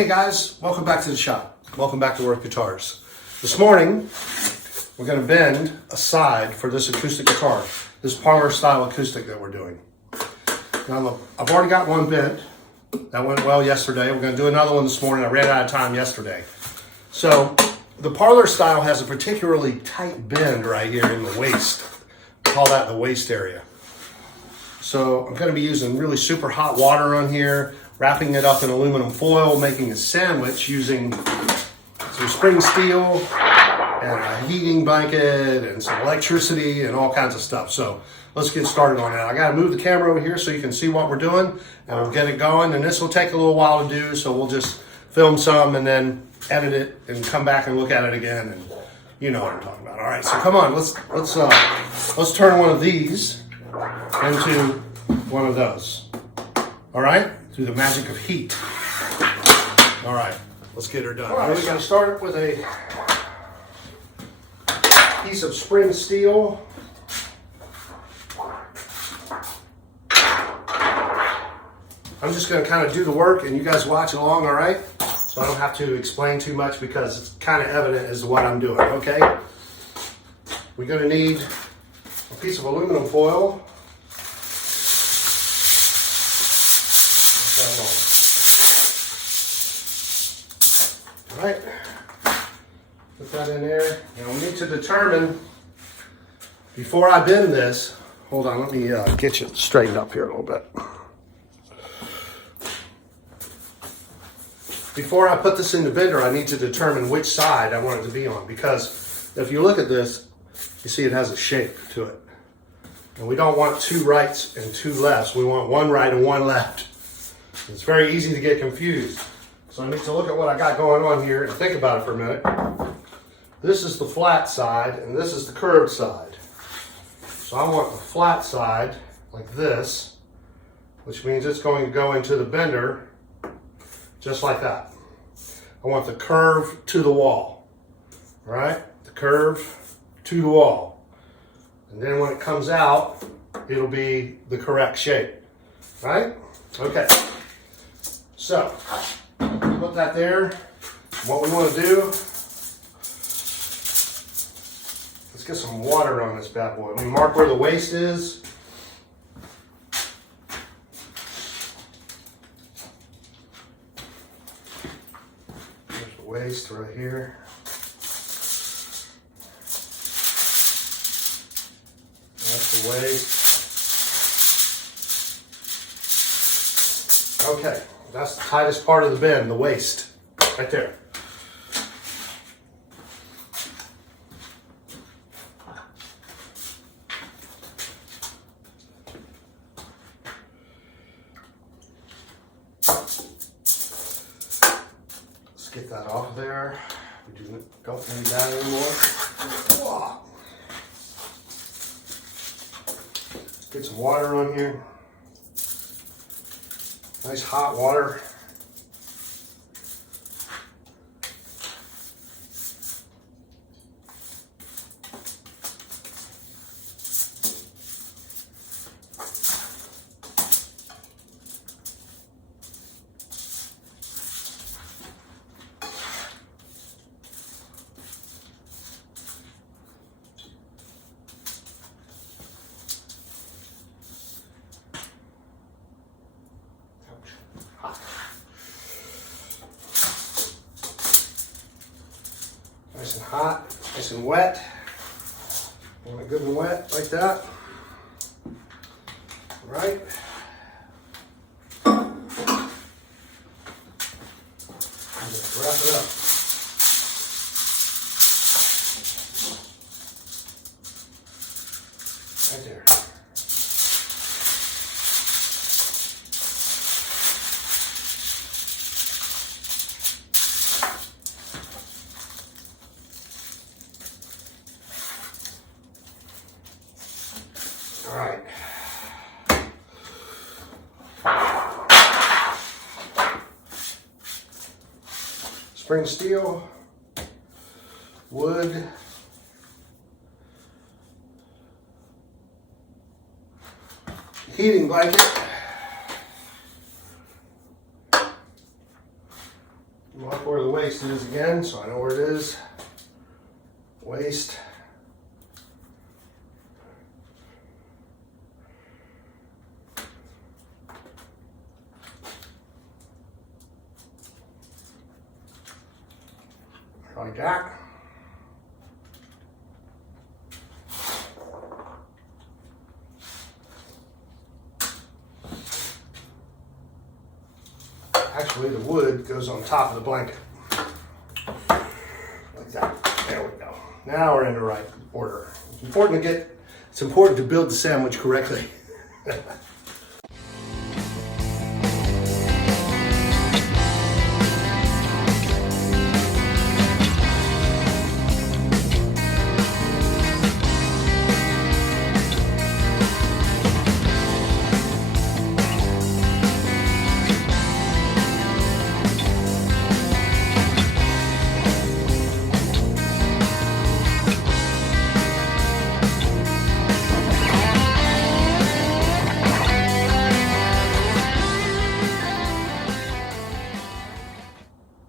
Hey guys, welcome back to the shop. Welcome back to Worth Guitars. This morning, we're going to bend a side for this acoustic guitar, this parlor style acoustic that we're doing. Now, I've already got one bent. That went well yesterday. We're going to do another one this morning. I ran out of time yesterday. So, the parlor style has a particularly tight bend right here in the waist. We call that the waist area. So, I'm going to be using really super hot water on here, wrapping it up in aluminum foil, making a sandwich using some spring steel and a heating blanket and some electricity and all kinds of stuff. So let's get started on that. I got to move the camera over here so you can see what we're doing, and we'll get it going. And this will take a little while to do, so we'll just film some and then edit it and come back and look at it again, and you know what I'm talking about. All right, so come on, let's turn one of these into one of those. All right, through the magic of heat. All right, let's get her done. All right, we're going to start with a piece of spring steel. I'm just going to kind of do the work and you guys watch along, all right? So I don't have to explain too much because it's kind of evident as to what I'm doing, okay? We're going to need a piece of aluminum foil. All right, put that in there. Now we need to determine, before I bend this, hold on, let me get you straightened up here a little bit. Before I put this in the bender, I need to determine which side I want it to be on, because if you look at this, you see it has a shape to it. And we don't want two rights and two lefts. We want one right and one left. It's very easy to get confused. So I need to look at what I got going on here and think about it for a minute. This is the flat side and this is the curved side. So I want the flat side like this, which means it's going to go into the bender just like that. I want the curve to the wall. All right? The curve to the wall. And then when it comes out, it'll be the correct shape. Right? Okay. So, put that there. What we want to do, let's get some water on this bad boy. We mark where the waist is. There's the waist right here. That's the waist. Okay. That's the tightest part of the bend, the waist, right there. Let's get that off of there. We don't need that anymore. Let's get some water on here. Nice hot water. Nice and hot, nice and wet. Want it good and wet like that. All right. Just wrap it up. Right there. All right. Spring steel, wood, heating blanket, waist is again, so I know where it is. Waist. Like that. Actually, the wood goes on top of the blanket. Like that. There we go. Now we're in the right order. It's important to build the sandwich correctly.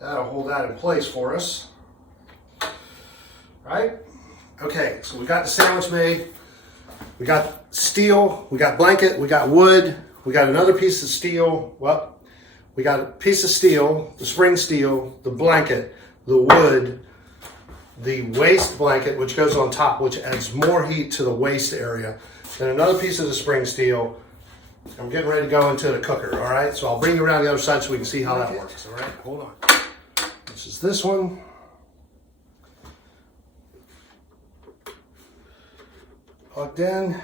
That'll hold that in place for us. Right? Okay, so we got the sandwich made. We got steel, we got blanket, we got wood, we got another piece of steel. Well, we got a piece of steel, the spring steel, the blanket, the wood, the waist blanket, which goes on top, which adds more heat to the waist area. Then another piece of the spring steel. I'm getting ready to go into the cooker, all right? So I'll bring you around the other side so we can see how that works, all right? Hold on. This is this one. Plugged in.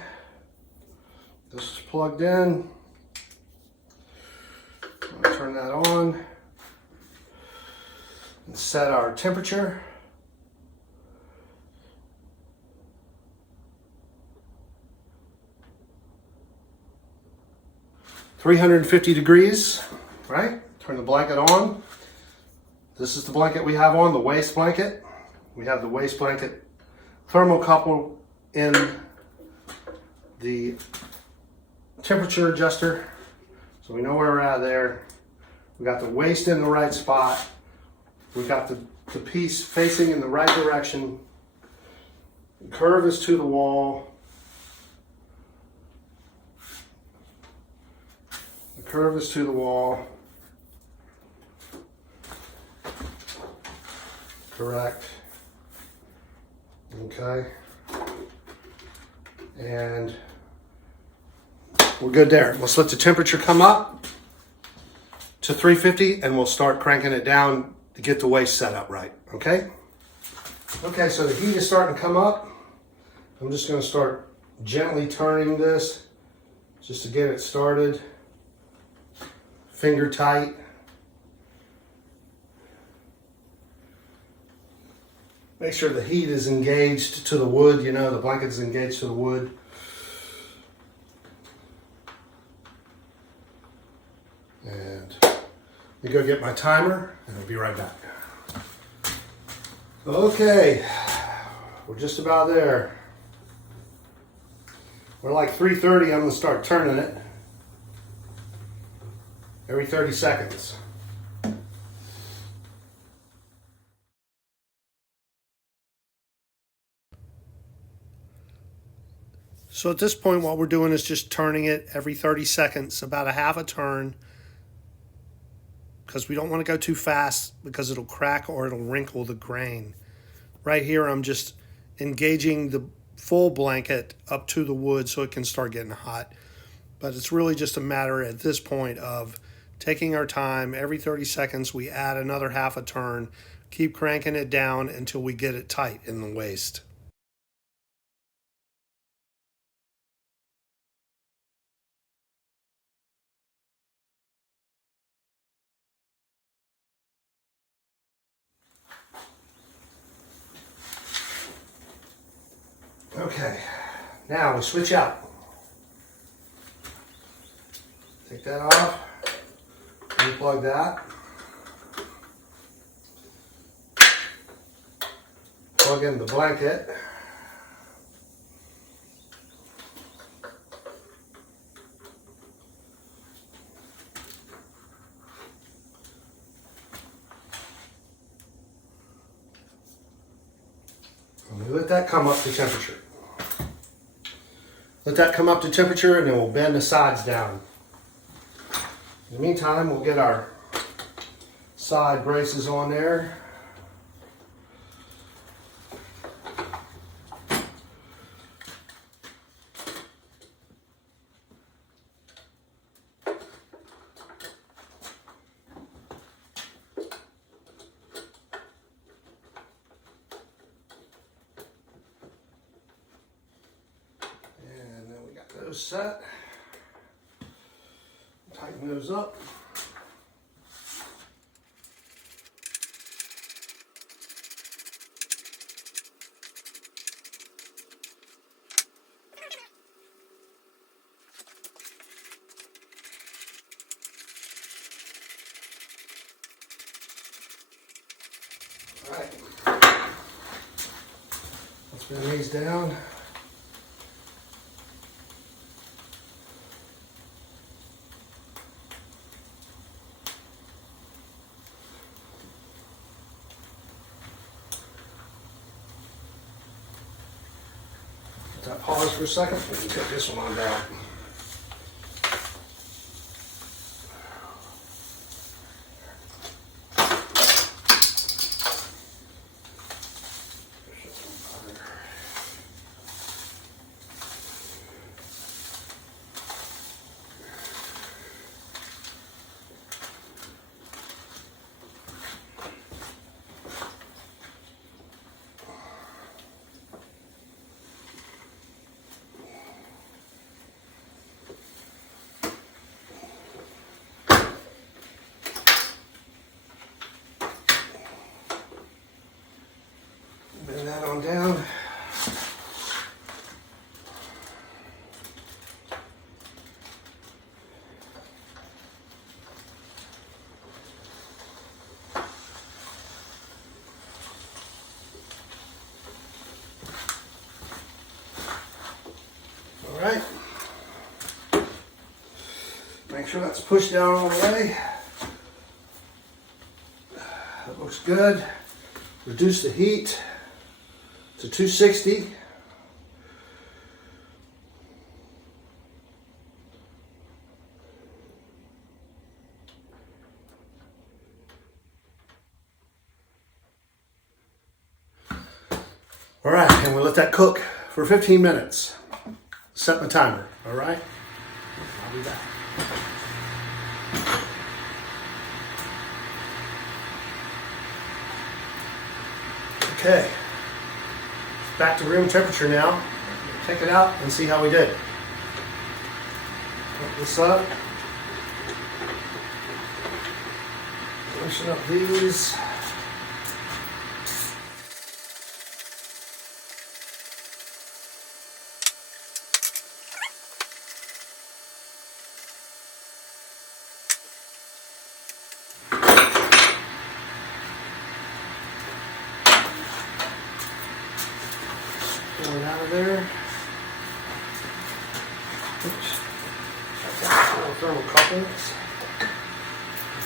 This is plugged in. I'm going to turn that on and set our temperature. (350 degrees), right? Turn the blanket on. This is the blanket we have on, the waist blanket. We have the waist blanket thermocouple in the temperature adjuster. So we know where we're at there. We got the waist in the right spot. We got the piece facing in the right direction. The curve is to the wall. The curve is to the wall. Correct. Okay. And we're good there. Let's let the temperature come up to 350 and we'll start cranking it down to get the waist set up right. Okay? Okay, so the heat is starting to come up. I'm just going to start gently turning this just to get it started. Finger tight. Make sure the heat is engaged to the wood, you know, the blanket is engaged to the wood. And let me go get my timer and I'll be right back. Okay, we're just about there. We're like 3:30, I'm gonna start turning it every 30 seconds. So at this point, what we're doing is just turning it every 30 seconds, about a half a turn, because we don't want to go too fast because it'll crack or it'll wrinkle the grain. Right here, I'm just engaging the full blanket up to the wood so it can start getting hot. But it's really just a matter at this point of taking our time. Every 30 seconds, we add another half a turn, keep cranking it down until we get it tight in the waist. Okay, now we switch out. Take that off, unplug that. Plug in the blanket. And we let that come up to temperature. Let that come up to temperature and then we'll bend the sides down. In the meantime, we'll get our side braces on there. Those set. Tighten those up. All right. Let's bring these down. Pause for a second. We can put this one on down. Bend that on down. All right. Make sure that's pushed down all the way. That looks good. Reduce the heat to 260. All right, and we'll let that cook for 15 minutes. Set my timer, all right? I'll be back. Okay. Back to room temperature now. Take it out and see how we did. Put this up. Loosen up these. Pull it out of there. Oops. Little thermal couplings. Get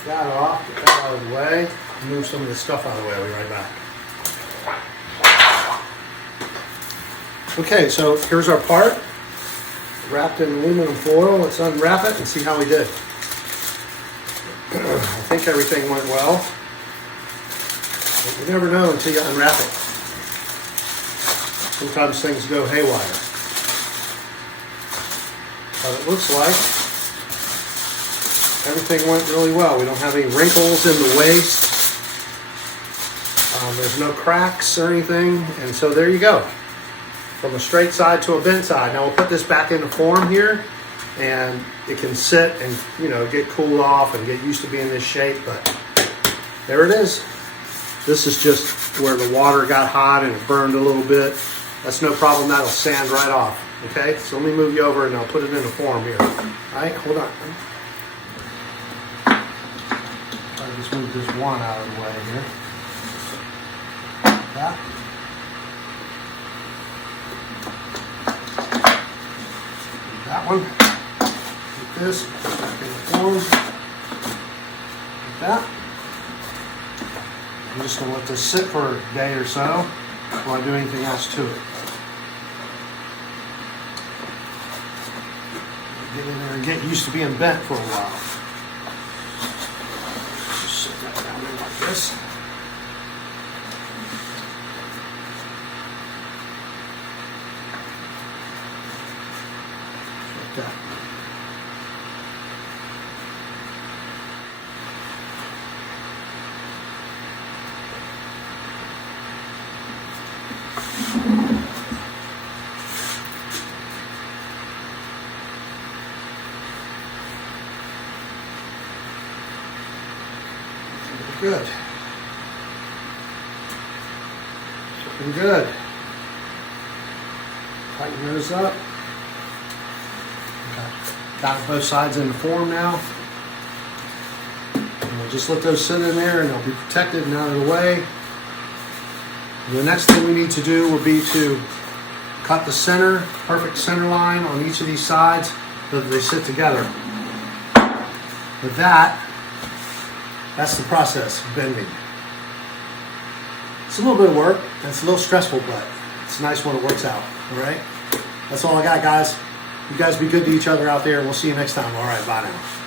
that off, get that out of the way. Move some of the stuff out of the way. I'll be right back. Okay, so here's our part. Wrapped in aluminum foil. Let's unwrap it and see how we did. I think everything went well. But you never know until you unwrap it. Sometimes things go haywire. But it looks like everything went really well. We don't have any wrinkles in the waist. There's no cracks or anything. And so there you go. From a straight side to a bent side. Now we'll put this back into form here. And it can sit and, you know, get cooled off and get used to being this shape. But there it is. This is just where the water got hot and it burned a little bit. That's no problem. That'll sand right off. Okay, so let me move you over and I'll put it into form here. All right, hold on. I'll just move this one out of the way here. That. That one. Like this. Put it back into form. Like that. I'm just going to let this sit for a day or so. before I do anything else to it. Get in there and get used to being bent for a while. Just sit that down there like this. Like that. Good. Looking good. Tighten those up. Okay. Got both sides in the form now. And we'll just let those sit in there and they'll be protected and out of the way. And the next thing we need to do will be to cut the center, perfect center line on each of these sides so that they sit together. With that, that's the process, bending. It's a little bit of work, and it's a little stressful, but it's nice when it works out, all right? That's all I got, guys. You guys be good to each other out there, and we'll see you next time. All right, bye now.